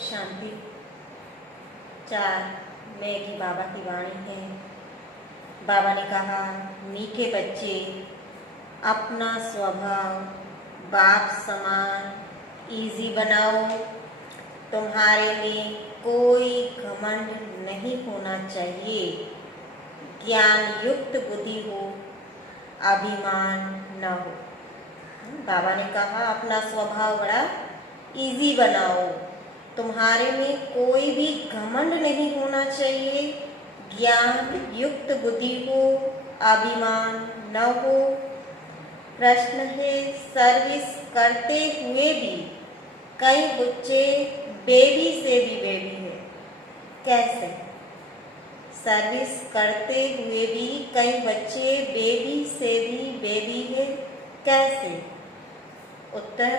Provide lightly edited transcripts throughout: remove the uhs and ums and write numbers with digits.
शांति। 4 मई की बाबा की वाणी है। बाबा ने कहा, मीठे बच्चे, अपना स्वभाव बाप समान इजी बनाओ। तुम्हारे में कोई घमंड नहीं होना चाहिए। ज्ञान युक्त बुद्धि हो, अभिमान न हो। बाबा ने कहा, अपना स्वभाव बड़ा इजी बनाओ। तुम्हारे में कोई भी घमंड नहीं होना चाहिए। ज्ञान युक्त बुद्धि हो, अभिमान न हो। प्रश्न है, सर्विस करते हुए भी कई बच्चे बेबी से भी बेबी है। कैसे? सर्विस करते हुए भी कई बच्चे बेबी से भी बेबी है। कैसे? उत्तर,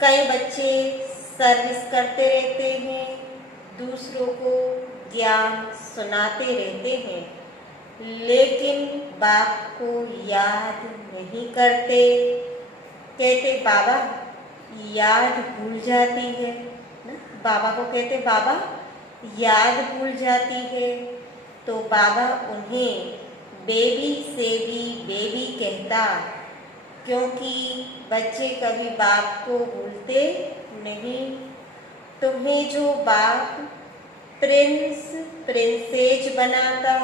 कई बच्चे सर्विस करते रहते हैं, दूसरों को ज्ञान सुनाते रहते हैं, लेकिन बाप को याद नहीं करते। कहते बाबा याद भूल जाती है ना? बाबा को कहते बाबा याद भूल जाती है। तो बाबा उन्हें बेबी से भी बेबी कहता, क्योंकि बच्चे कभी बाप को भूलते नहीं। तुम्हें जो बाप प्रिंस प्रिंसेज बनाता,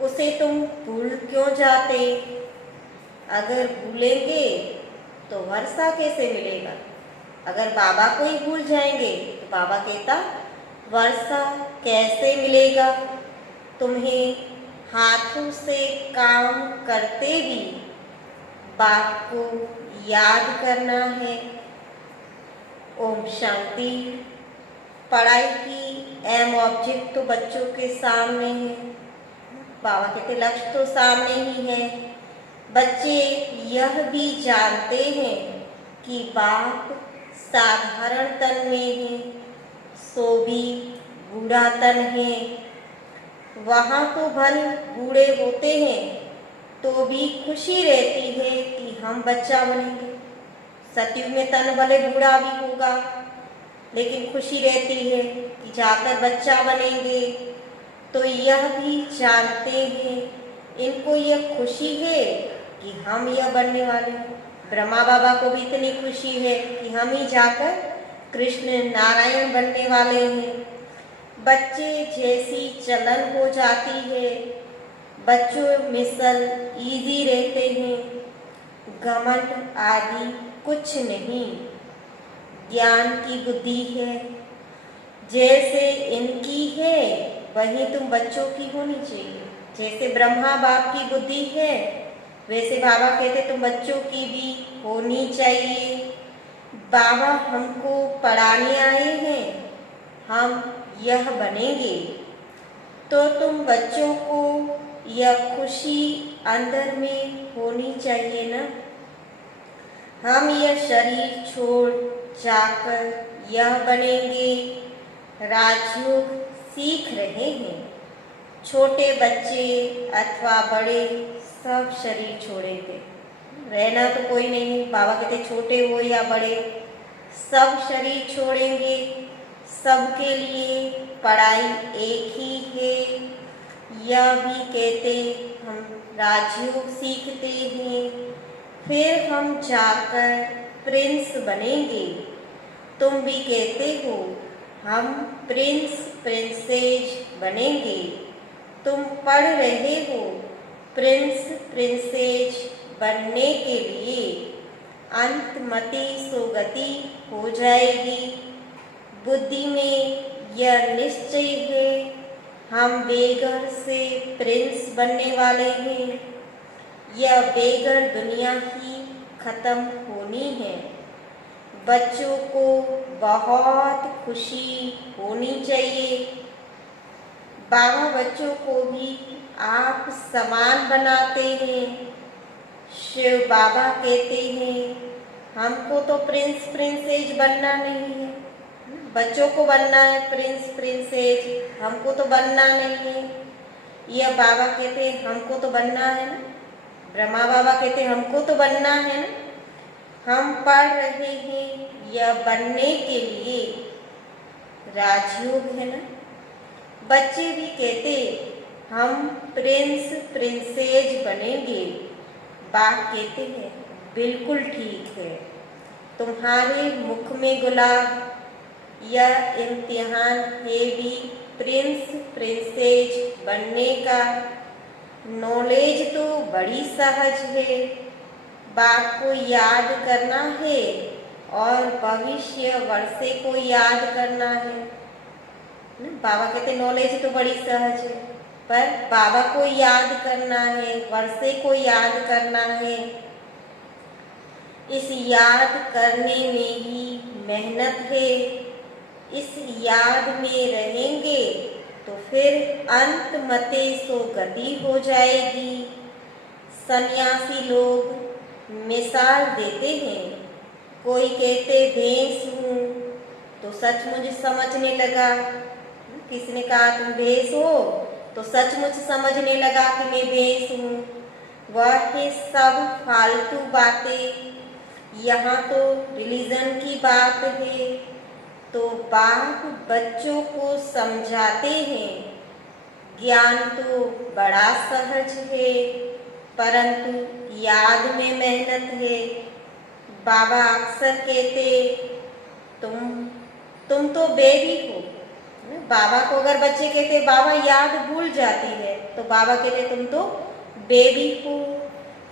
उसे तुम भूल क्यों जाते? अगर भूलेंगे तो वर्षा कैसे मिलेगा? अगर बाबा को ही भूल जाएंगे तो बाबा कहता वर्षा कैसे मिलेगा? तुम्हें हाथों से काम करते भी बाप को याद करना है। ओम शांति। पढ़ाई की एम ऑब्जेक्ट तो बच्चों के सामने है। बाबा कहते लक्ष्य तो सामने ही है। बच्चे यह भी जानते हैं कि बाप साधारण तन में है, सो भी बूढ़ा तन है। वहाँ तो भले बूढ़े होते हैं तो भी खुशी रहती है कि हम बच्चा बनेंगे। सतयुग में तन भले बूढ़ा भी होगा, लेकिन खुशी रहती है कि जाकर बच्चा बनेंगे। तो यह भी जानते हैं, इनको यह खुशी है कि हम यह बनने वाले हैं। ब्रह्मा बाबा को भी इतनी खुशी है कि हम ही जाकर कृष्ण नारायण बनने वाले हैं। बच्चे जैसी चलन हो जाती है, बच्चों मिसल इजी रहते हैं, घमंड आदि कुछ नहीं। ज्ञान की बुद्धि है, जैसे इनकी है वही तुम बच्चों की होनी चाहिए। जैसे ब्रह्मा बाप की बुद्धि है, वैसे बाबा कहते तुम बच्चों की भी होनी चाहिए। बाबा हमको पढ़ाने आए हैं, हम यह बनेंगे। तो तुम बच्चों को यह खुशी अंदर में होनी चाहिए ना। हम यह शरीर छोड़ जाकर यह बनेंगे। राजयोग सीख रहे हैं। छोटे बच्चे अथवा बड़े सब शरीर छोड़ेंगे। रहना तो कोई नहीं। बाबा कहते छोटे हो या बड़े सब शरीर छोड़ेंगे। सबके लिए पढ़ाई एक ही है। यह भी कहते हम राजयोग सीखते हैं, फिर हम जाकर प्रिंस बनेंगे। तुम भी कहते हो हम प्रिंस प्रिंसेज बनेंगे। तुम पढ़ रहे हो प्रिंस प्रिंसेज बनने के लिए। अंतमति सुगति हो जाएगी। बुद्धि में यह निश्चय है, हम बेघर से प्रिंस बनने वाले हैं। यह बेघर दुनिया ही खत्म होनी है। बच्चों को बहुत खुशी होनी चाहिए। बाबा बच्चों को भी आप समान बनाते हैं। शिव बाबा कहते हैं हमको तो प्रिंस प्रिंसेज बनना नहीं है। बच्चों को बनना है प्रिंस प्रिंसेज, हमको तो बनना नहीं है। यह बाबा कहते हमको तो बनना है ना। ब्रह्मा बाबा कहते हमको तो बनना है ना। हम पढ़ रहे हैं यह बनने के लिए। राजयोग है ना। बच्चे भी कहते हम प्रिंस प्रिंसेज बनेंगे। बाप कहते हैं बिल्कुल ठीक है। तुम्हारे मुख में गुलाब, यह इम्तिहान है भी प्रिंस प्रिंसेज बनने का। नॉलेज तो बड़ी सहज है। बाप को याद करना है और भविष्य वर्षे को याद करना है। बाबा कहते नॉलेज तो बड़ी सहज है, पर बाबा को याद करना है, वर्षे को याद करना है। इस याद करने में ही मेहनत है। इस याद में रहेंगे तो फिर अंत मते सो गति हो जाएगी। सन्यासी लोग मिसाल देते हैं। कोई कहते भैंस हूँ तो सचमुच समझने लगा। किसी ने कहा तुम भैंस हो तो सचमुच समझने लगा कि मैं भैंस हूँ। वह है सब फालतू बातें। यहाँ तो रिलीजन की बात है। तो बाप बच्चों को समझाते हैं ज्ञान तो बड़ा सहज है, परंतु याद में मेहनत है। बाबा अक्सर कहते तुम तो बेबी हो। बाबा को अगर बच्चे कहते बाबा याद भूल जाती है, तो बाबा कहते तुम तो बेबी हो।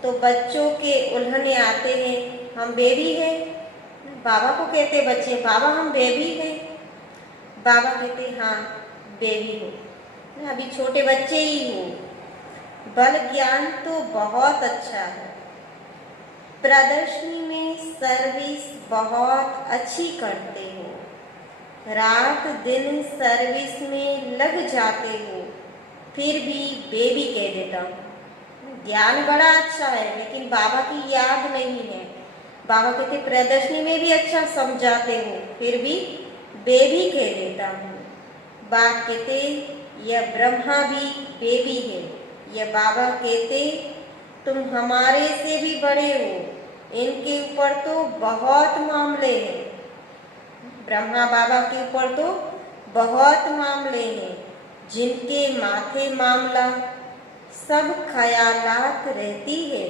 तो बच्चों के उल्हने आते हैं हम बेबी हैं। बाबा को कहते बच्चे बाबा हम बेबी हैं। बाबा कहते हाँ बेबी हो, अभी छोटे बच्चे ही हो। बल ज्ञान तो बहुत अच्छा है। प्रदर्शनी में सर्विस बहुत अच्छी करते हो। रात दिन सर्विस में लग जाते हो, फिर भी बेबी कह देता हूँ। ज्ञान बड़ा अच्छा है लेकिन बाबा की याद नहीं है। बाबा कहते प्रदर्शनी में भी अच्छा समझाते हो, फिर भी बेबी कह देता हूँ। बाप कहते यह ब्रह्मा भी बेबी है। यह बाबा कहते तुम हमारे से भी बड़े हो। इनके ऊपर तो बहुत मामले हैं। ब्रह्मा बाबा के ऊपर तो बहुत मामले हैं। जिनके माथे मामला सब ख्यालात रहती है।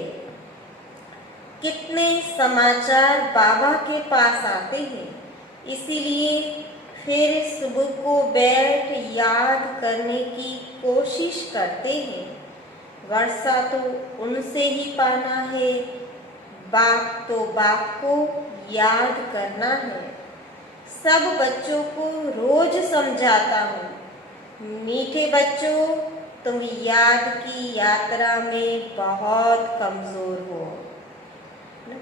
कितने समाचार बाबा के पास आते हैं, इसीलिए फिर सुबह को बैठ याद करने की कोशिश करते हैं। वर्षा तो उनसे ही पाना है। बाप तो बाप को याद करना है। सब बच्चों को रोज समझाता हूँ, मीठे बच्चों तुम याद की यात्रा में बहुत कमजोर हो।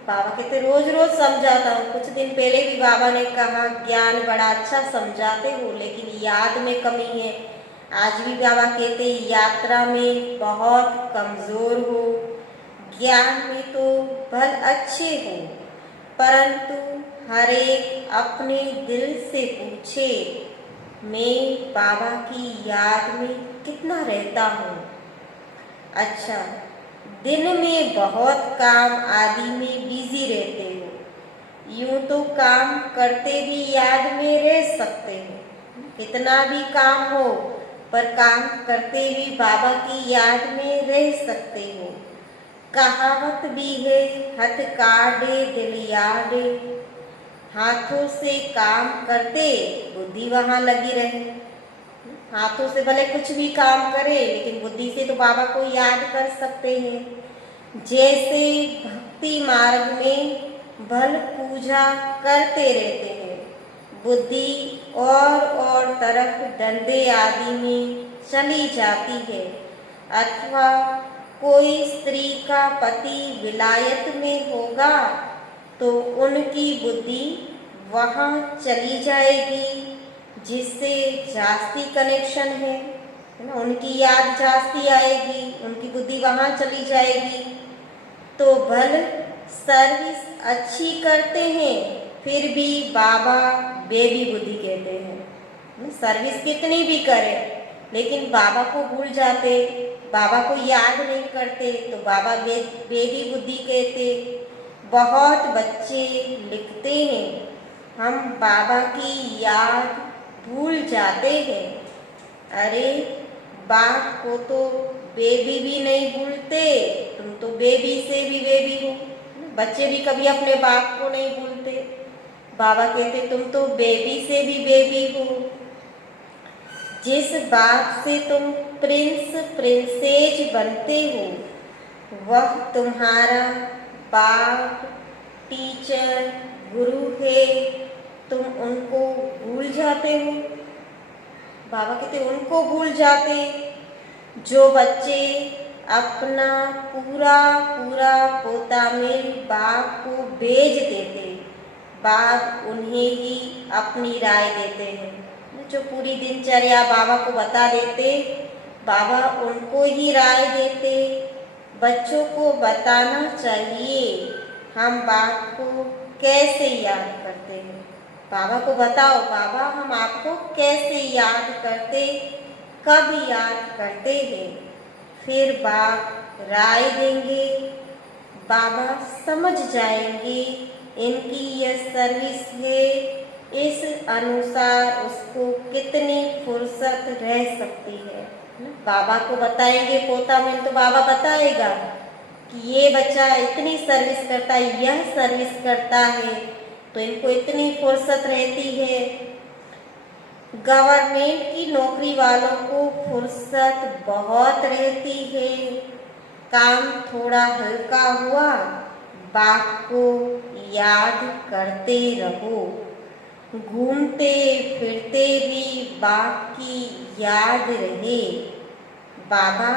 बाबा कहते रोज रोज समझाता हूँ। कुछ दिन पहले भी बाबा ने कहा ज्ञान बड़ा अच्छा समझाते हो लेकिन याद में कमी है। आज भी बाबा कहते यात्रा में बहुत कमजोर हो। ज्ञान में तो भल अच्छे हो, परंतु हर एक अपने दिल से पूछे मैं बाबा की याद में कितना रहता हूँ। अच्छा, दिन में बहुत काम आदि में बिजी रहते हो। यूं तो काम करते भी याद में रह सकते हो। कितना भी काम हो पर काम करते भी बाबा की याद में रह सकते हो। कहावत भी है हथ काढ़े दिल यादे। हाथों से काम करते बुद्धि वहां लगी रहे। हाथों से भले कुछ भी काम करे लेकिन बुद्धि से तो बाबा को याद कर सकते हैं। जैसे भक्ति मार्ग में भल पूजा करते रहते हैं, बुद्धि और तरफ डंडे आदि में चली जाती है। अथवा कोई स्त्री का पति विलायत में होगा तो उनकी बुद्धि वहाँ चली जाएगी, जिससे जास्ती कनेक्शन है ना। उनकी याद जास्ती आएगी, उनकी बुद्धि वहाँ चली जाएगी। तो भल सर्विस अच्छी करते हैं फिर भी बाबा बेबी बुद्धि कहते हैं। सर्विस कितनी भी करें लेकिन बाबा को भूल जाते, बाबा को याद नहीं करते तो बाबा बेबी बुद्धि कहते। बहुत बच्चे लिखते हैं, हम बाबा की याद भूल जाते हैं। अरे बाप को तो बेबी भी नहीं भूलते, तुम तो बेबी से भी बेबी हो। बच्चे भी कभी अपने बाप को नहीं भूलते। बाबा कहते तुम तो बेबी से भी बेबी हो। जिस बाप से तुम प्रिंस प्रिंसेस बनते हो, वह तुम्हारा बाप, टीचर, गुरु है। तुम उनको भूल जाते हो। बाबा कहते उनको भूल जाते जो बच्चे अपना पूरा पूरा पोतामेल बाप को भेज देते। बाप उन्हें ही अपनी राय देते हैं। जो पूरी दिनचर्या बाबा को बता देते, बाबा उनको ही राय देते। बच्चों को बताना चाहिए हम बाप को कैसे याद करते हैं। बाबा को बताओ, बाबा हम आपको कैसे याद करते, कब याद करते हैं। फिर बाप राय देंगे, बाबा समझ जाएंगे इनकी यह सर्विस है, इस अनुसार उसको कितनी फुर्सत रह सकती है। बाबा को बताएंगे पोता में तो बाबा बताएगा कि ये बच्चा इतनी सर्विस करता है, यह सर्विस करता है, तो इनको इतनी फुर्सत रहती है। गवर्नमेंट की नौकरी वालों को फुर्सत बहुत रहती है। काम थोड़ा हल्का हुआ, बाप को याद करते रहो। घूमते फिरते भी बाप की याद रहे। बाबा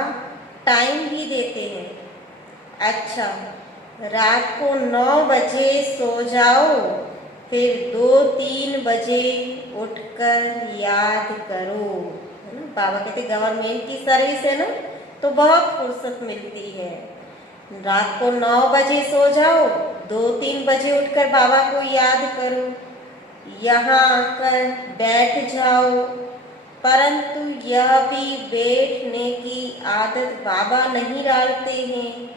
टाइम भी देते हैं। अच्छा, रात को 9 बजे सो जाओ, फिर 2-3 बजे उठकर याद करो। है ना, बाबा कहते गवर्नमेंट की सर्विस है ना, तो बहुत फुर्सत मिलती है। रात को 9 बजे सो जाओ, 2-3 बजे उठकर बाबा को याद करो। यहाँ आकर बैठ जाओ, परंतु यह भी बैठने की आदत बाबा नहीं डालते हैं।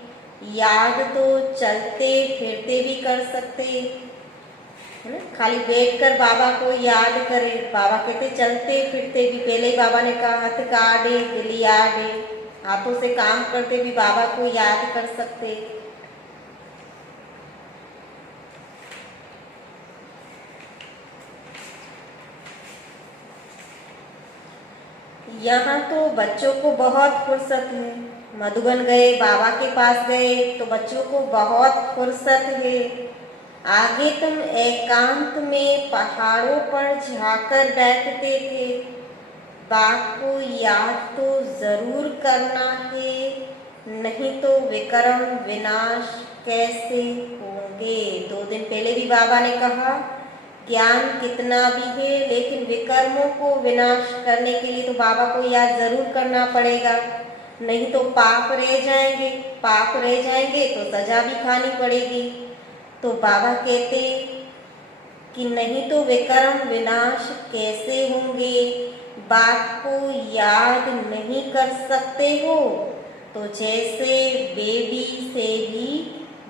याद तो चलते फिरते भी कर सकते है ना, खाली बैठकर बाबा को याद करे। बाबा कहते चलते फिरते भी, पहले ही बाबा ने कहा हाथ काढ़े दिली आड़े, हाथों से काम करते भी बाबा को याद कर सकते। यहाँ तो बच्चों को बहुत फुर्सत है। मधुबन गए, बाबा के पास गए तो बच्चों को बहुत फुर्सत है। आगे तुम एकांत में पहाड़ों पर जाकर बैठते थे। बाप को याद तो जरूर करना है, नहीं तो विक्रम विनाश कैसे होंगे। 2 दिन पहले भी बाबा ने कहा ज्ञान कितना भी है, लेकिन विकर्मों को विनाश करने के लिए तो बाबा को याद जरूर करना पड़ेगा, नहीं तो पाप रह जाएंगे। पाप रह जाएंगे तो सजा भी खानी पड़ेगी। तो बाबा कहते कि नहीं तो विकर्म विनाश कैसे होंगे। बाप को याद नहीं कर सकते हो तो जैसे बेबी से भी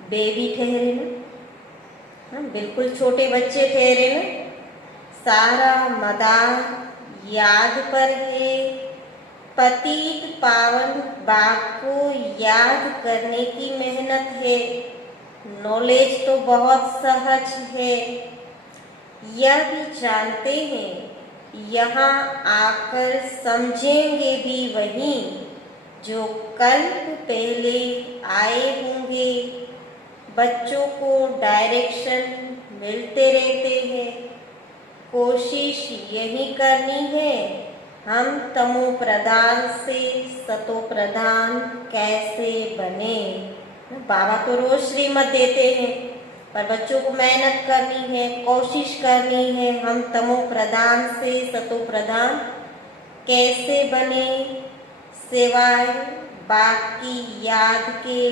बेबी ठहरे ना, बिल्कुल छोटे बच्चे ठहरे ना। सारा मदार याद पर है। पतित पावन बाप को याद करने की मेहनत है। नॉलेज तो बहुत सहज है, यह भी जानते हैं। यहाँ आकर समझेंगे भी वही जो कल्प पहले आए होंगे। बच्चों को डायरेक्शन मिलते रहते हैं। कोशिश यही करनी है हम तमो प्रधान से सतो प्रधान कैसे बने। बाबा तो रोज श्रीमत देते हैं, पर बच्चों को मेहनत करनी है, कोशिश करनी है हम तमो प्रधान से सतो प्रधान कैसे बने। सिवाय बाप की याद के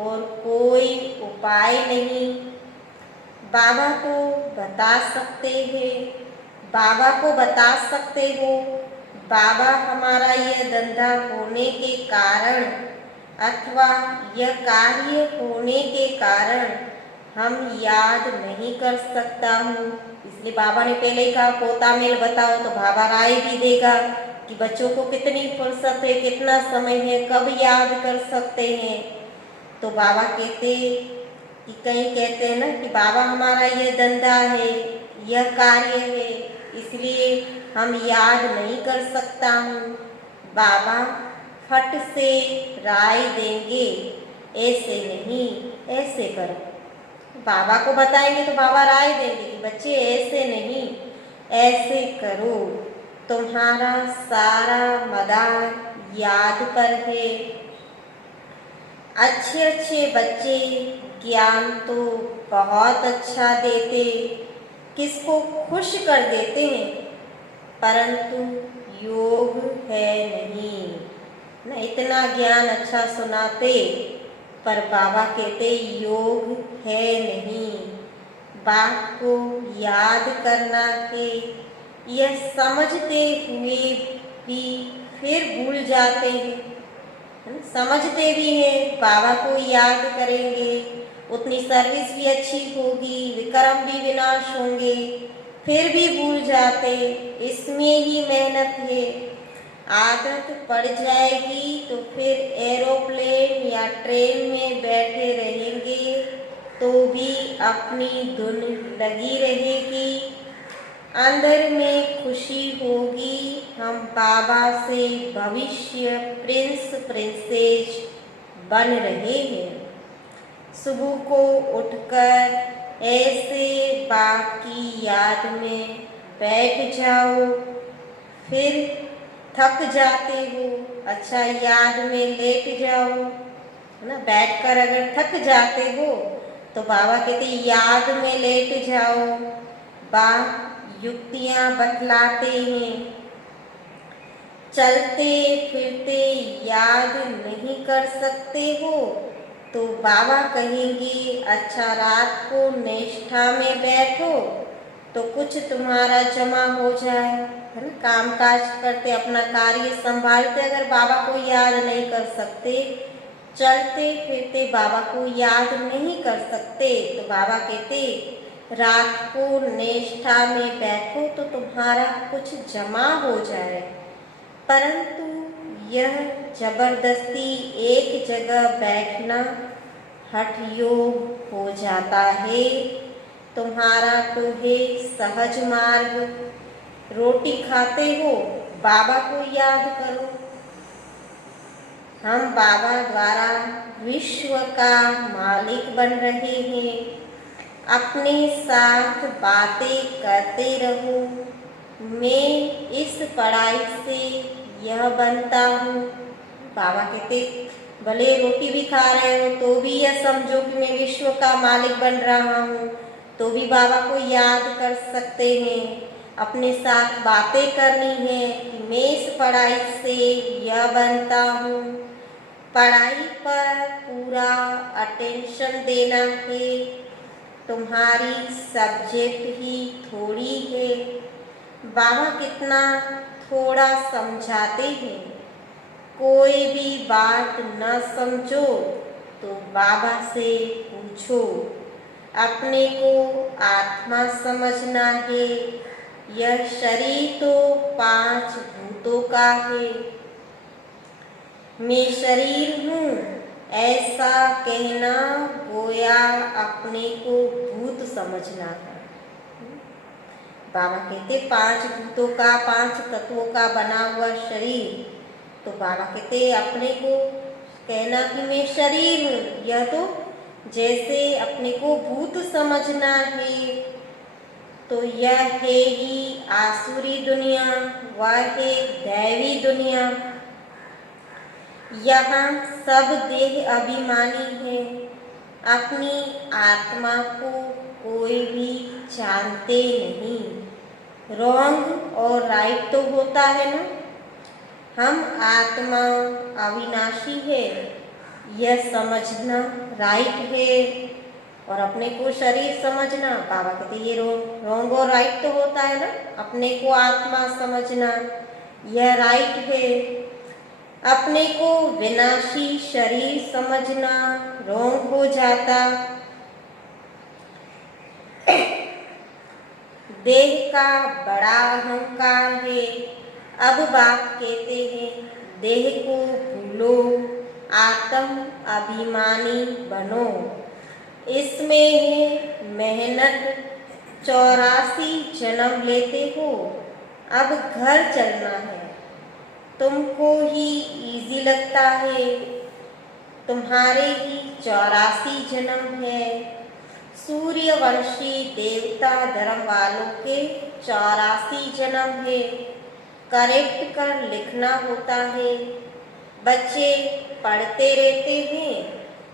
और कोई उपाय नहीं। बाबा को बता सकते हैं, बाबा को बता सकते हो। बाबा हमारा यह धंधा होने के कारण अथवा यह कार्य होने के कारण हम याद नहीं कर सकता हूँ। इसलिए बाबा ने पहले ही कहा पोता मेल बताओ, तो बाबा राय भी देगा कि बच्चों को कितनी फुर्सत है, कितना समय है, कब याद कर सकते हैं। तो बाबा कहते कि कहीं कहते हैं ना कि बाबा हमारा यह धंधा है, यह कार्य है, इसलिए हम याद नहीं कर सकता हूँ। बाबा फट से राय देंगे, ऐसे नहीं ऐसे करो। बाबा को बताएंगे तो बाबा राय देंगे कि बच्चे ऐसे नहीं ऐसे करो, तुम्हारा सारा मदार याद पर है। अच्छे अच्छे बच्चे ज्ञान तो बहुत अच्छा देते, किसको खुश कर देते हैं, परंतु योग है नहीं ना। इतना ज्ञान अच्छा सुनाते, पर बाबा कहते योग है नहीं। बात को याद करना है, यह समझते हुए भी फिर भूल जाते हैं। समझते भी हैं, बाबा को याद करेंगे, उतनी सर्विस भी अच्छी होगी, विक्रम भी विनाश होंगे, फिर भी भूल जाते। इसमें ही मेहनत है। आदत पड़ जाएगी तो फिर एरोप्लेन या ट्रेन में बैठे रहेंगे तो भी अपनी धुन लगी रहेगी, अंदर में खुशी होगी। हम बाबा से भविष्य प्रिंस प्रिंसेस बन रहे हैं। सुबह को उठकर ऐसे बाकी याद में बैठ जाओ, फिर थक जाते हो, अच्छा याद में लेट जाओ, है ना। बैठकर अगर थक जाते हो तो बाबा कहते याद में लेट जाओ। बा युक्तियां बतलाते हैं, चलते फिरते याद नहीं कर सकते हो तो बाबा कहेंगे अच्छा रात को निष्ठा में बैठो तो कुछ तुम्हारा जमा हो जाए, है ना। काम काज करते, अपना कार्य संभालते, अगर बाबा को याद नहीं कर सकते, चलते फिरते बाबा को याद नहीं कर सकते, तो बाबा कहते रात को निष्ठा में बैठो तो तुम्हारा कुछ जमा हो जाए। परंतु यह जबरदस्ती एक जगह बैठना हठ योग हो जाता है। तुम्हारा तो है सहज मार्ग। रोटी खाते हो, बाबा को याद करो। हम बाबा द्वारा विश्व का मालिक बन रहे हैं। अपने साथ बातें करते रहो, मैं इस पढ़ाई से यह बनता हूँ। बाबा कहते भले रोटी भी खा रहे हो तो भी यह समझो कि मैं विश्व का मालिक बन रहा हूँ, तो भी बाबा को याद कर सकते हैं। अपने साथ बातें करनी है कि मैं इस पढ़ाई से यह बनता हूँ। पढ़ाई पर पूरा अटेंशन देना है। तुम्हारी सब्जेक्ट ही थोड़ी है। बाबा कितना थोड़ा समझाते हैं। कोई भी बात न समझो तो बाबा से पूछो। अपने को आत्मा समझना है। यह शरीर तो 5 भूतों का है। मैं शरीर हूँ ऐसा कहना गोया अपने को भूत समझना है। बाबा कहते 5 भूतों का, 5 तत्वों का बना हुआ शरीर, तो बाबा कहते अपने को कहना कि मैं शरीर हूँ, यह तो जैसे अपने को भूत समझना है। तो यह है ही आसुरी दुनिया, वह है दैवी दुनिया। यहाँ सब देह अभिमानी है। अपनी आत्मा को कोई भी जानते नहीं। रॉन्ग और राइट तो होता है ना। हम आत्मा अविनाशी है, यह समझना राइट है, और अपने को शरीर समझना, बाबा कहते ये रॉन्ग और राइट तो होता है ना। अपने को आत्मा समझना यह राइट है, अपने को विनाशी शरीर समझना रॉन्ग हो जाता। देह का बड़ा अहंकार है। अब बाप कहते हैं देह को भूलो, आत्म अभिमानी बनो। इसमें है मेहनत, 84 जन्म लेते हो, अब घर चलना है। तुमको ही इजी लगता है, तुम्हारे ही 84 जन्म है। सूर्यवंशी देवता धर्म वालों के 84 जन्म है। करेक्ट कर लिखना होता है। बच्चे पढ़ते रहते हैं,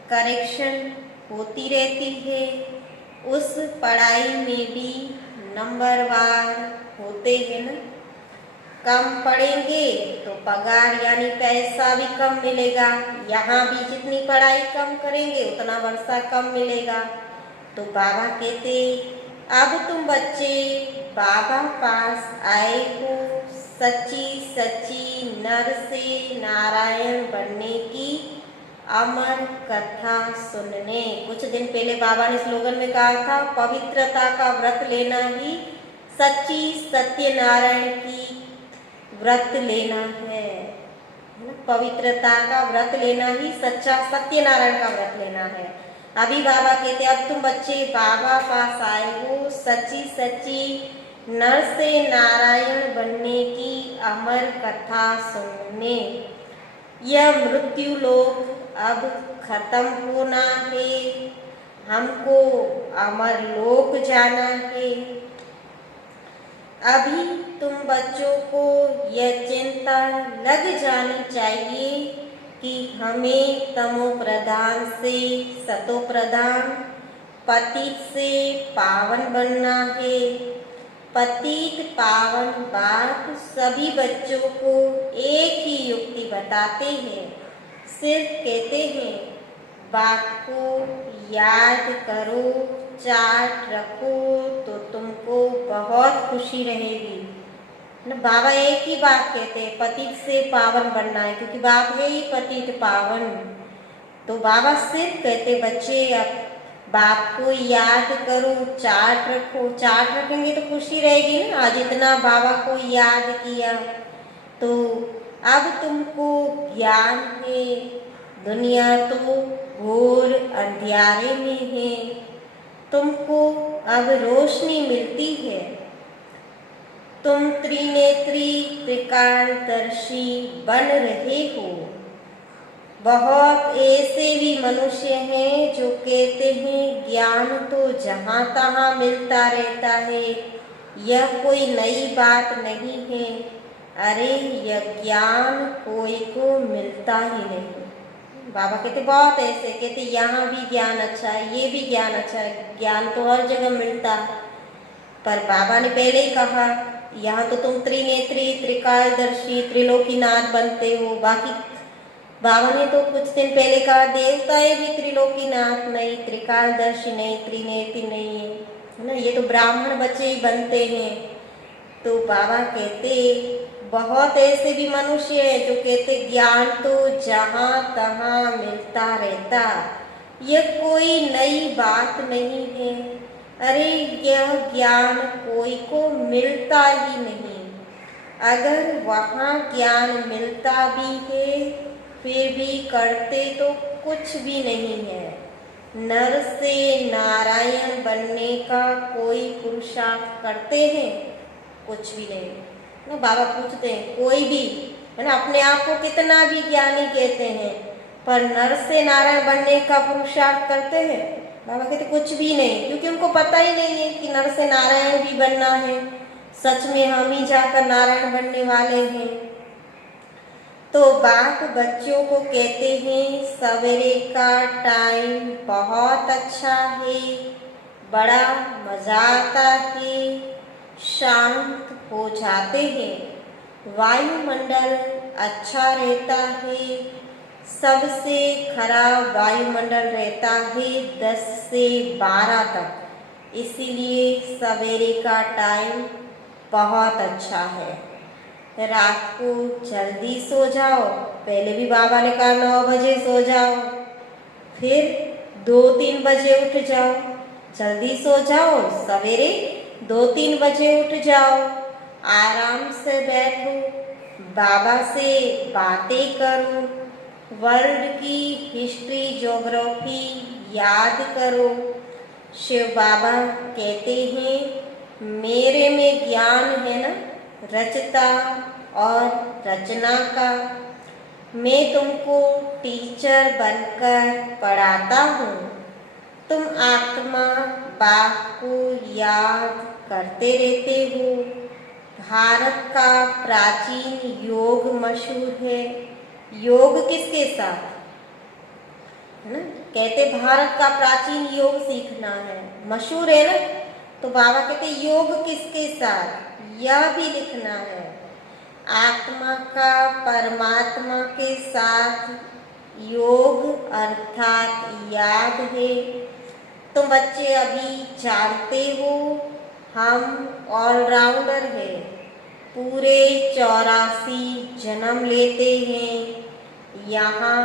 करेक्शन होती रहती है। उस पढ़ाई में भी नंबरवार होते हैं ना। कम पढ़ेंगे तो पगार यानी पैसा भी कम मिलेगा। यहाँ भी जितनी पढ़ाई कम करेंगे उतना वर्षा कम मिलेगा। तो बाबा कहते अब तुम बच्चे बाबा पास आए हो सच्ची सच्ची नर से नारायण बनने की अमर कथा सुनने। कुछ दिन पहले बाबा ने स्लोगन में कहा था पवित्रता का व्रत लेना ही सच्ची सत्यनारायण की व्रत लेना है। पवित्रता का व्रत लेना ही सच्चा सत्यनारायण का व्रत लेना है। अभी बाबा कहते अब तुम बच्चे बाबा पास आए हो सच्ची सच्ची नर से नारायण बनने की अमर कथा सुनने। यह मृत्यु लोक अब खत्म होना है, हमको अमर लोक जाना है। अभी तुम बच्चों को यह चिंता लग जानी चाहिए कि हमें तमो प्रधान से सतो प्रधान, पतित से पावन बनना है। पतित पावन बाप सभी बच्चों को एक ही युक्ति बताते हैं। सिर्फ कहते हैं बाप को याद करो, चार्ट रखो तो तुमको बहुत खुशी रहेगी ना। बाबा एक ही बात कहते हैं पतित से पावन बनना है, क्योंकि बाप है ही पतित पावन। तो बाबा सिर्फ कहते बच्चे अब बाप को याद करो, चार्ट रखो। चार्ट रखेंगे तो खुशी रहेगी ना। आज इतना बाबा को याद किया तो अब तुमको ज्ञान है। दुनिया तो घोर अंधियारे में है, तुमको अब रोशनी मिलती है। तुम त्रिनेत्री त्रिकालदर्शी बन रहे हो। बहुत ऐसे भी मनुष्य हैं जो कहते हैं ज्ञान तो जहाँ तहाँ मिलता रहता है, यह कोई नई बात नहीं है। अरे यह ज्ञान कोई को मिलता ही नहीं। बाबा कहते बहुत ऐसे कहते यहाँ भी ज्ञान अच्छा है, ये भी ज्ञान अच्छा है, ज्ञान तो हर जगह मिलता। पर बाबा ने पहले ही कहा यहाँ तो तुम त्रिनेत्री त्रिकालदर्शी त्रिलोकीनाथ बनते हो। बाकी बाबा ने तो कुछ दिन पहले कहा देवताएं भी त्रिलोकीनाथ नहीं, त्रिकालदर्शी नहीं, त्रिनेत्री नहीं है ना। ये तो ब्राह्मण बच्चे ही बनते हैं। तो बाबा कहते बहुत ऐसे भी मनुष्य हैं जो कहते ज्ञान तो जहाँ तहाँ मिलता रहता, यह कोई नई बात नहीं है। अरे यह ज्ञान कोई को मिलता ही नहीं। अगर वहाँ ज्ञान मिलता भी है फिर भी करते तो कुछ भी नहीं है। नर से नारायण बनने का कोई पुरुषार्थ करते हैं? कुछ भी नहीं ना। बाबा पूछते हैं कोई भी है ना, अपने आप को कितना भी ज्ञानी कहते हैं, पर नर से नारायण बनने का पुरुषार्थ करते हैं? बाबा कहते कुछ भी नहीं, क्योंकि उनको पता ही नहीं है कि नर से नारायण भी बनना है। सच में हम ही जाकर नारायण बनने वाले हैं। तो बाप बच्चों को कहते हैं सवेरे का टाइम बहुत अच्छा है, बड़ा मजा आता है, शांत हो जाते हैं। वायुमंडल अच्छा रहता है, सबसे खराब वायुमंडल रहता है 10 से 12 तक। इसीलिए सवेरे का टाइम बहुत अच्छा है। रात को जल्दी सो जाओ। पहले भी बाबा ने कहा 9 बजे सो जाओ, फिर 2-3 बजे उठ जाओ। जल्दी सो जाओ, सवेरे 2-3 बजे उठ जाओ, आराम से बैठो, बाबा से बातें करो, वर्ल्ड की हिस्ट्री ज्योग्राफी याद करो। शिव बाबा कहते हैं मेरे में ज्ञान है ना रचता और रचना का, मैं तुमको टीचर बनकर पढ़ाता हूँ, तुम आत्मा बाप को याद करते रहते हो। भारत का प्राचीन योग मशहूर है। योग किसके साथ है ना, कहते भारत का प्राचीन योग सीखना है, मशहूर है ना। तो बाबा कहते योग किसके साथ, यह भी लिखना है, आत्मा का परमात्मा के साथ योग अर्थात याद है। तो बच्चे अभी जानते हो हम ऑलराउंडर है, पूरे 84 जन्म लेते हैं, यहाँ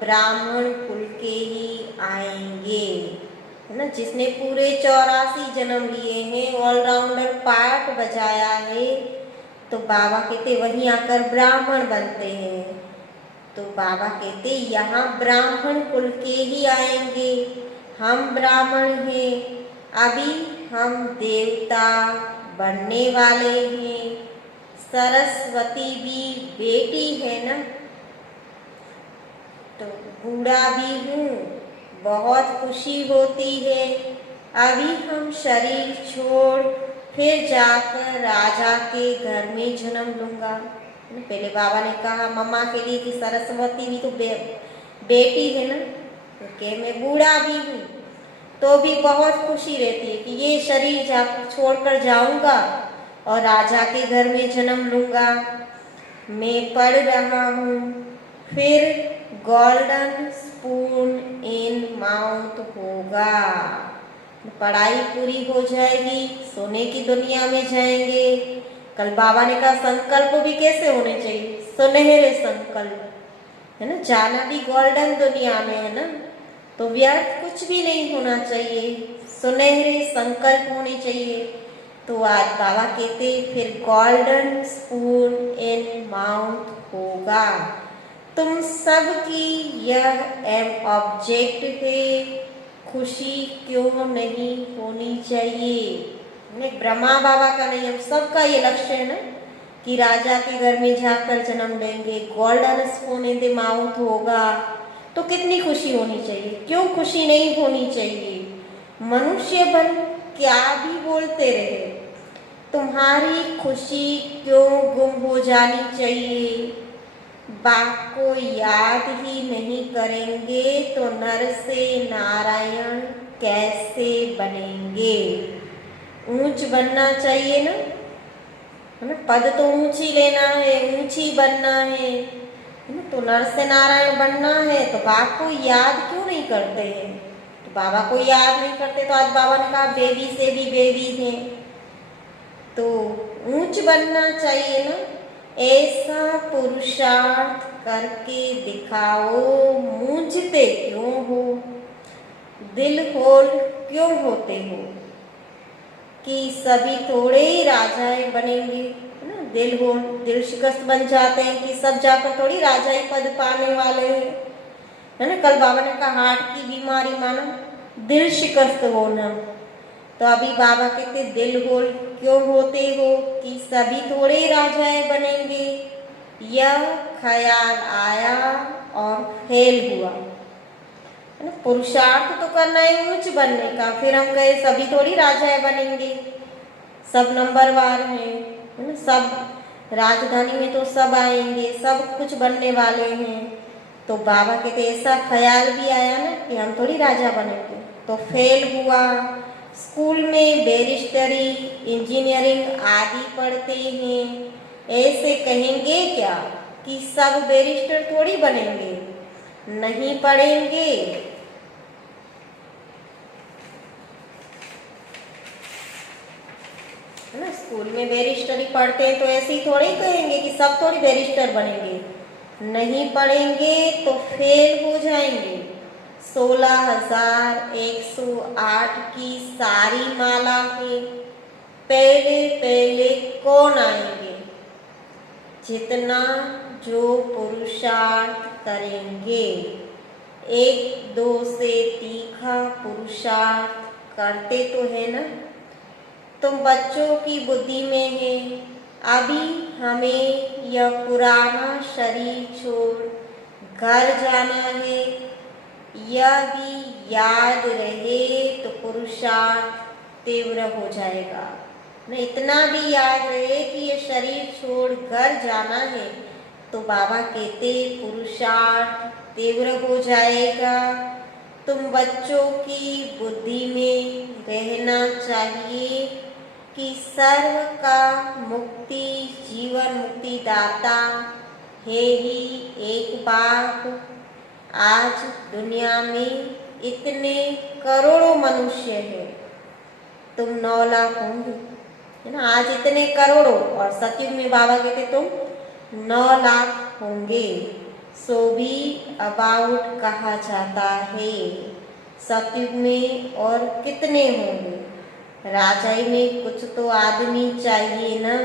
ब्राह्मण कुल के ही आएंगे, है ना। जिसने पूरे 84 जन्म लिए हैं, ऑलराउंडर पार्ट बजाया है, तो बाबा कहते वहीं आकर ब्राह्मण बनते हैं। तो बाबा कहते यहाँ ब्राह्मण कुल के ही आएंगे, हम ब्राह्मण हैं, अभी हम देवता बनने वाले हैं। सरस्वती भी बेटी है ना, तो बूढ़ा भी हूँ, बहुत खुशी होती है, अभी हम शरीर छोड़ फिर जाकर राजा के घर में जन्म लूँगा। पहले बाबा ने कहा मम्मा के लिए कि सरस्वती भी तो बेटी है ना, क्योंकि मैं बूढ़ा भी हूँ, तो भी बहुत खुशी रहती है कि ये शरीर छोड़कर जाऊँगा और राजा के घर में जन्म लूँगा। मैं पढ़ रहा हूँ, फिर गोल्डन स्पून इन माउथ होगा, पढ़ाई पूरी हो जाएगी, सोने की दुनिया में जाएंगे। कल बाबा ने कहा संकल्प भी कैसे होने चाहिए, सुनहरे संकल्प, है ना। जाना भी गोल्डन दुनिया में है ना, तो व्यर्थ कुछ भी नहीं होना चाहिए, सुनहरे संकल्प होने चाहिए। तो आज बाबा कहते फिर गोल्डन स्पून इन माउथ होगा। तुम सब की यह एम ऑब्जेक्ट है, खुशी क्यों नहीं होनी चाहिए। ब्रह्मा बाबा का नहीं, हम सबका ये लक्ष्य है ना कि राजा के घर में जाकर जन्म लेंगे, golden spoon in the mouth होगा, तो कितनी खुशी होनी चाहिए, क्यों खुशी नहीं होनी चाहिए। मनुष्य बन क्या भी बोलते रहे, तुम्हारी खुशी क्यों गुम हो जानी चाहिए। बाप को याद ही नहीं करेंगे तो नर से नारायण कैसे बनेंगे। ऊंच बनना चाहिए ना, है ना, पद तो ऊंची लेना है, ऊंची बनना है ना। तो नर से नारायण बनना है तो बाप को याद क्यों नहीं करते हैं। तो बाबा को याद नहीं करते तो आज बाबा ने कहा बेबी से भी बेबी हैं, तो ऊंच बनना चाहिए ना। ऐसा पुरुषार्थ करके दिखाओ, मूंझते क्यों हो, दिल होल क्यों होते हो कि सभी थोड़े ही राजाएं बनेंगे, है ना। दिल होल, दिल शिकस्त बन जाते हैं कि सब जाकर थोड़ी राजाई पद पाने वाले हैं, है ना। कल बाबा ने कहा हार्ट की बीमारी मानो दिल शिकस्त होना, तो अभी बाबा कहते दिल होल क्यों होते हो कि सभी थोड़े राजाएं बनेंगे। यह ख्याल आया और फेल हुआ, है ना। पुरुषार्थ तो करना है ऊंच बनने का, फिर हम कहे सभी थोड़ी राजाएं बनेंगे, सब नंबरवार हैं, है ना। सब राजधानी में तो सब आएंगे, सब कुछ बनने वाले हैं। तो बाबा कहते ऐसा ख्याल भी आया ना कि हम थोड़ी राजा बनेंगे, तो फेल हुआ। स्कूल में बैरिस्टरी, इंजीनियरिंग आदि पढ़ते हैं, ऐसे कहेंगे क्या कि सब बैरिस्टर थोड़ी बनेंगे, नहीं पढ़ेंगे, है ना। स्कूल में बैरिस्टरी पढ़ते हैं तो ऐसे ही थोड़ी कहेंगे कि सब थोड़ी बैरिस्टर बनेंगे, नहीं पढ़ेंगे तो फेल हो जाएंगे। 16,108 की सारी माला है, पहले पहले कौन आएंगे? जितना जो पुरुषार्थ करेंगे, एक दो से तीखा पुरुषार्थ करते तो है ना। तुम बच्चों की बुद्धि में है, अभी हमें यह पुराना शरीर छोड़ घर जाना है। यह भी याद रहे तो पुरुषार्थ तीव्र हो जाएगा। न इतना भी याद रहे कि ये शरीर छोड़ घर जाना है, तो बाबा कहते पुरुषार्थ तीव्र हो जाएगा। तुम बच्चों की बुद्धि में रहना चाहिए कि सर्व का मुक्ति जीवन मुक्ति दाता है ही एक बाप। आज दुनिया में इतने करोड़ों मनुष्य हैं, तुम 9 लाख होंगे, है ना। आज इतने करोड़ों, और सतयुग में बाबा कहते तुम 9 लाख होंगे। सो भी अबाउट कहा जाता है सतयुग में और कितने होंगे। राजाई में कुछ तो आदमी चाहिए ना,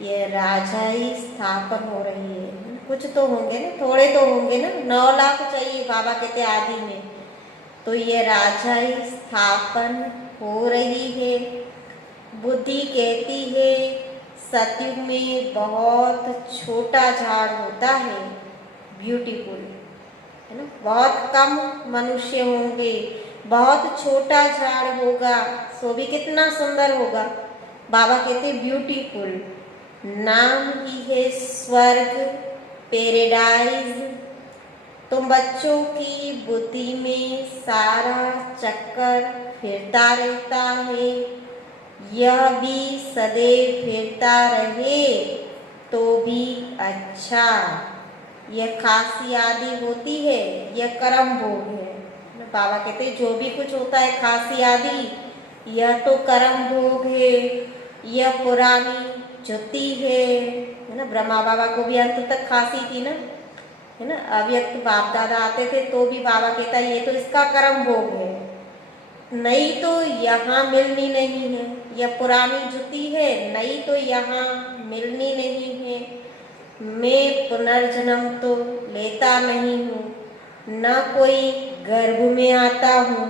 ये राजाई स्थापन हो रही है, कुछ तो होंगे ना, थोड़े तो होंगे ना। 9 लाख चाहिए बाबा कहते आदि में, तो ये राजाई स्थापन हो रही है। बुद्धि कहती है सतयुग में बहुत छोटा झाड़ होता है, ब्यूटीफुल, है ना। बहुत कम मनुष्य होंगे, बहुत छोटा झाड़ होगा, सो भी कितना सुंदर होगा। बाबा कहते ब्यूटीफुल, नाम ही है स्वर्ग, पैराडाइज। तुम बच्चों की बुद्धि में सारा चक्कर फिरता रहता है, यह भी सदैव फिरता रहे तो भी अच्छा। यह खासी आदि होती है, यह कर्म भोग है। बाबा कहते जो भी कुछ होता है खासी आदि, यह तो कर्म भोग है, यह पुरानी जुती है ना। ब्रह्मा बाबा को भी अंत तक खांसी थी ना, है ना। अव्यक्त बाप दादा आते थे तो भी बाबा कहता है ये तो इसका कर्म भोग है, नई तो यहाँ मिलनी नहीं है। यह पुरानी जुती है, नई तो यहाँ मिलनी नहीं है। मैं पुनर्जन्म तो लेता नहीं हूँ, न कोई गर्भ में आता हूँ।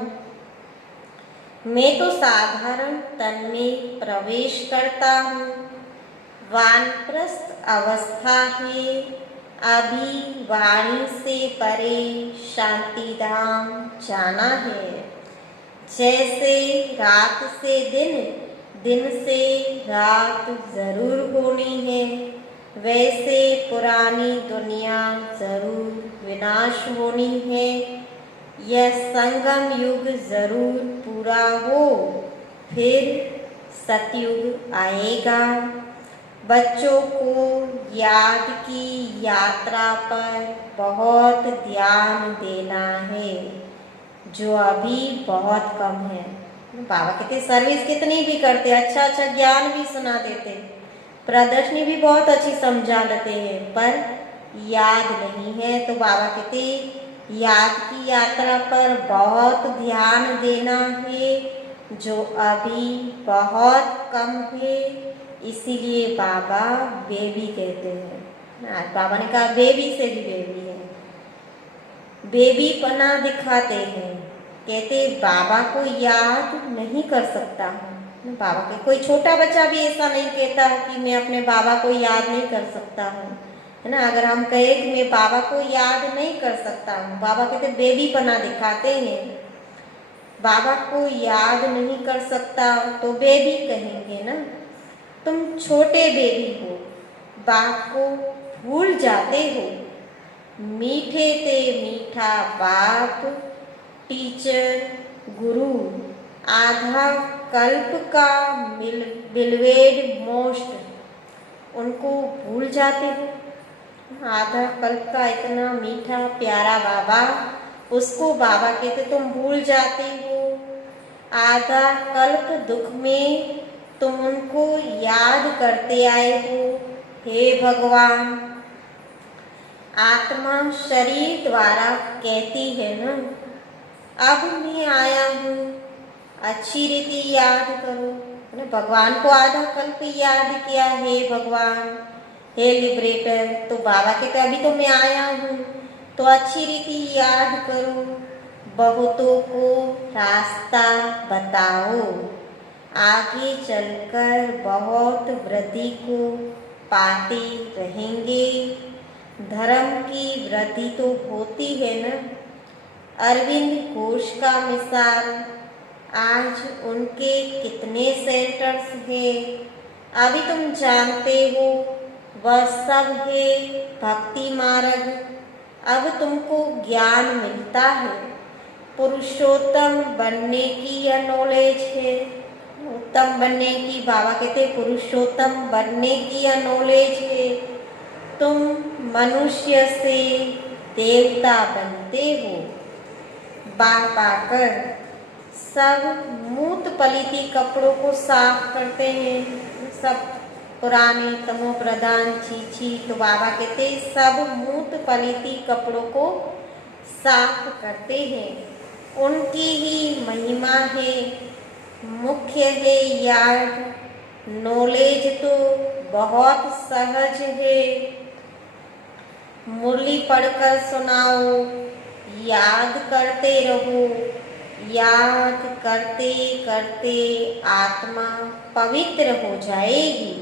मैं तो साधारण तन में प्रवेश करता हूँ। वानप्रस्थ अवस्था है, अभी वाणी से परे शांति धाम जाना है। जैसे रात से दिन, दिन से रात जरूर होनी है, वैसे पुरानी दुनिया जरूर विनाश होनी है। यह संगम युग जरूर पूरा हो, फिर सतयुग आएगा। बच्चों को याद की यात्रा पर बहुत ध्यान देना है, जो अभी बहुत कम है। बाबा कहते सर्विस कितनी भी करते, अच्छा अच्छा ज्ञान भी सुना देते, प्रदर्शनी भी बहुत अच्छी समझा लेते हैं, पर याद नहीं है। तो बाबा कहते याद की यात्रा पर बहुत ध्यान देना है, जो अभी बहुत कम है। इसीलिए बाबा बेबी कहते हैं। आज बाबा ने कहा बेबी से भी बेबी है, बेबी पना दिखाते हैं। कहते बाबा को याद नहीं कर सकता हूँ। बाबा के कोई छोटा बच्चा भी ऐसा नहीं कहता कि मैं अपने बाबा को याद नहीं कर सकता हूँ, है ना। अगर हम कहे कि मैं बाबा को याद नहीं कर सकता हूँ, बाबा कहते बेबी पना दिखाते हैं। बाबा को याद नहीं कर सकता तो बेबी कहेंगे ना। तुम छोटे बेबी हो, बाप को भूल जाते हो। मीठे ते मीठा बाप, टीचर गुरु, आधा कल्प का बिलवेड मोस्ट, उनको भूल जाते हो। आधा कल्प का इतना मीठा प्यारा बाबा, उसको बाबा कहते तुम भूल जाते हो। आधा कल्प दुख में तुम उनको याद करते आए हो। हे भगवान, आत्मा शरीर द्वारा कहती है ना, अब मैं आया हूँ, अच्छी रीति याद करो। है ना, भगवान को आधा कल्प याद किया, हे भगवान, हे लिबरेटर। तो बाबा कहते अभी तो मैं आया हूँ, तो अच्छी रीति याद करो, बहुतों को रास्ता बताओ, आगे चलकर बहुत वृद्धि को पाते रहेंगे। धर्म की वृद्धि तो होती है ना। अरविंद घोष का मिसाल, आज उनके कितने सेंटर्स हैं, अभी तुम जानते हो, वह सब है भक्ति मार्ग। अब तुमको ज्ञान मिलता है, पुरुषोत्तम बनने की यह नॉलेज है। उत्तम बनने की, बाबा कहते पुरुषोत्तम बनने की यह नॉलेज है। तुम मनुष्य से देवता बनते हो। बाप आकर सब मूत पलीती कपड़ों को साफ करते हैं, सब पुराने तमो प्रधान चीची। तो बाबा कहते सब मूत पलीती कपड़ों को साफ करते हैं, उनकी ही महिमा है। मुख्य है याद, नॉलेज तो बहुत सहज है। मुरली पढ़कर सुनाओ, याद करते रहो, याद करते करते आत्मा पवित्र हो जाएगी,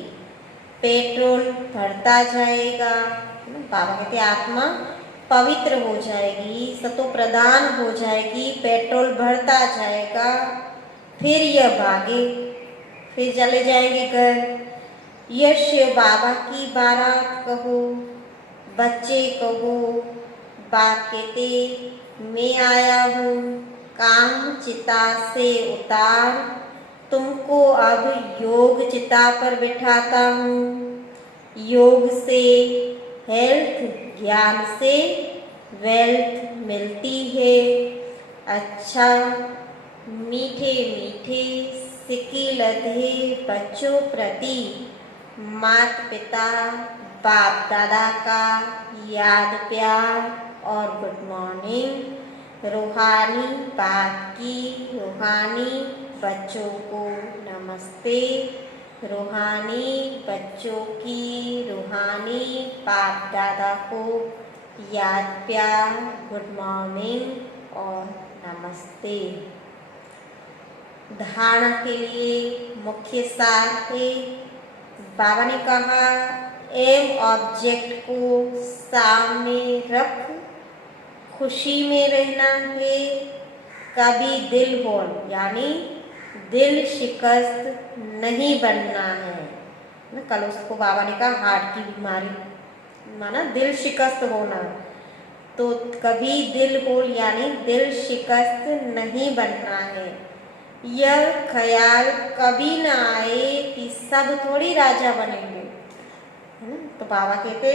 पेट्रोल भरता जाएगा। बाबा कहते आत्मा पवित्र हो जाएगी, सतो प्रदान हो जाएगी, पेट्रोल भरता जाएगा, फिर यह भागे, फिर चले जाएंगे घर। यश बाबा की बारात कहो, बच्चे कहो, बाप कहते मैं आया हूँ, काम चिता से उतार, तुमको अब योग चिता पर बिठाता हूँ। योग से हेल्थ, ज्ञान से वेल्थ मिलती है। अच्छा मीठे मीठे सिक्की लधे बच्चों प्रति माता पिता बाप दादा का याद प्यार और गुड मॉर्निंग। रूहानी बाप की रूहानी बच्चों को नमस्ते। रूहानी बच्चों की रूहानी बाप दादा को याद प्यार, गुड मॉर्निंग और नमस्ते। धारणा के लिए मुख्य सार है, बाबा ने कहा एम ऑब्जेक्ट को सामने रख, खुशी में रहना है, कभी दिल होल यानी दिल शिकस्त नहीं बनना है ना। कल उसको बाबा ने कहा हार्ट की बीमारी माना दिल शिकस्त होना, तो कभी दिल होल यानी दिल शिकस्त नहीं बनना है। यह ख्याल कभी ना आए कि सब थोड़ी राजा बनेंगे। तो बाबा कहते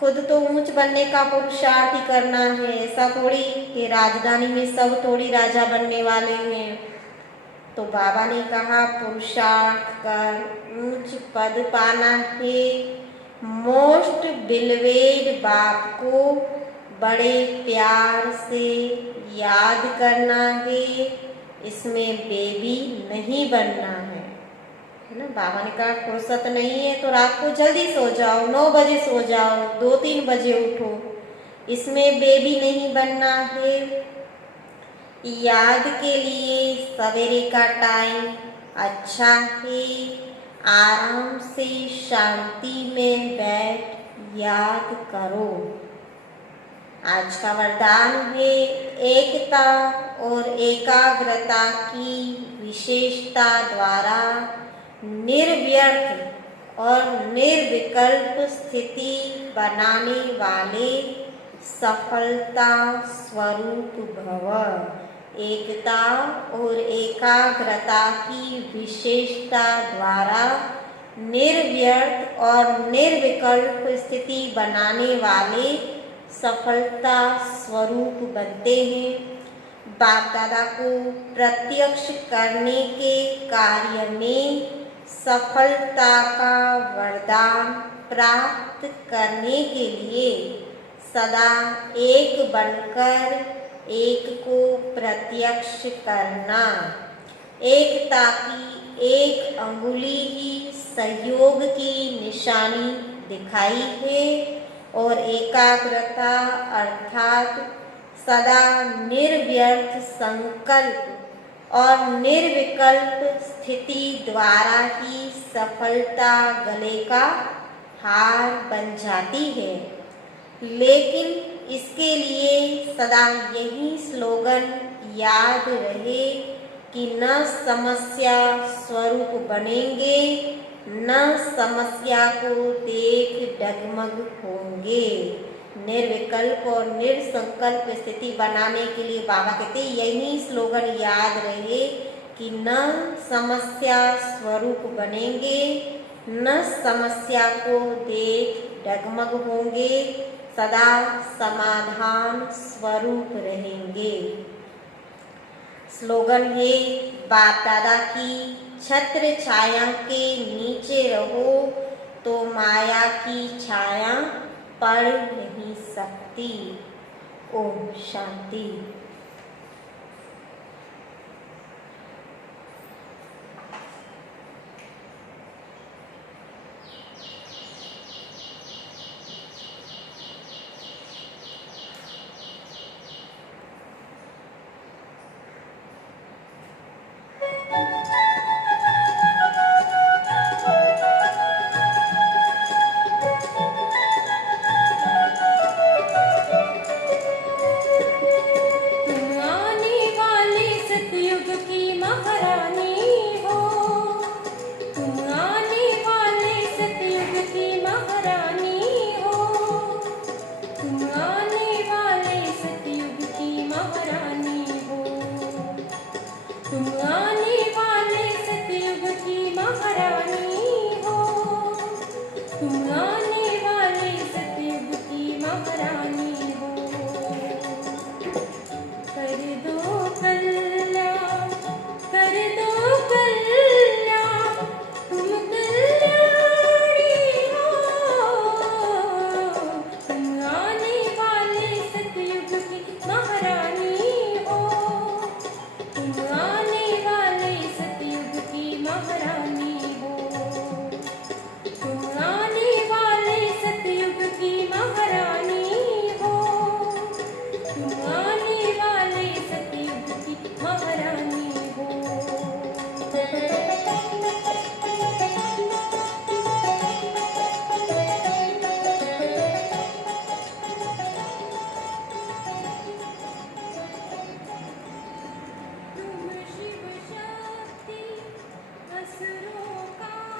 खुद तो ऊंच बनने का पुरुषार्थ ही करना है, ऐसा थोड़ी कि राजधानी में सब थोड़ी राजा बनने वाले हैं। तो बाबा ने कहा पुरुषार्थ कर ऊंच पद पाना है। मोस्ट बिलवेड बाप को बड़े प्यार से याद करना है, इसमें बेबी नहीं बनना है ना। बाबा ने कहा फुर्सत नहीं है तो रात को जल्दी सो जाओ, 9 बजे सो जाओ, 2-3 बजे उठो, इसमें बेबी नहीं बनना है। याद के लिए सवेरे का टाइम अच्छा है, आराम से शांति में बैठ याद करो। आज का वरदान है एकता और एकाग्रता की विशेषता द्वारा निर्व्यर्थ और निर्विकल्प स्थिति बनाने वाले सफलता स्वरूप भव। एकता और एकाग्रता की विशेषता द्वारा निर्व्यर्थ और निर्विकल्प स्थिति बनाने वाले सफलता स्वरूप बनते हैं। बाप दादा को प्रत्यक्ष करने के कार्य में सफलता का वरदान प्राप्त करने के लिए सदा एक बनकर एक को प्रत्यक्ष करना, एकता की एक अंगुली ही सहयोग की निशानी दिखाई है और एकाग्रता अर्थात सदा निर्व्यर्थ संकल्प और निर्विकल्प स्थिति द्वारा ही सफलता गले का हार बन जाती है। लेकिन इसके लिए सदा यही स्लोगन याद रहे कि न समस्या स्वरूप बनेंगे, न समस्या को देख डगमग होंगे। निर्विकल्प और निरसंकल्प स्थिति बनाने के लिए बाबा कहते यही स्लोगन याद रहे कि न समस्या स्वरूप बनेंगे, न समस्या को देख डगमग होंगे, सदा समाधान स्वरूप रहेंगे। स्लोगन है बाप दादा की छत्र छाया के नीचे रहो तो माया की छाया पड़ नहीं सकती। ओम शांति। तुम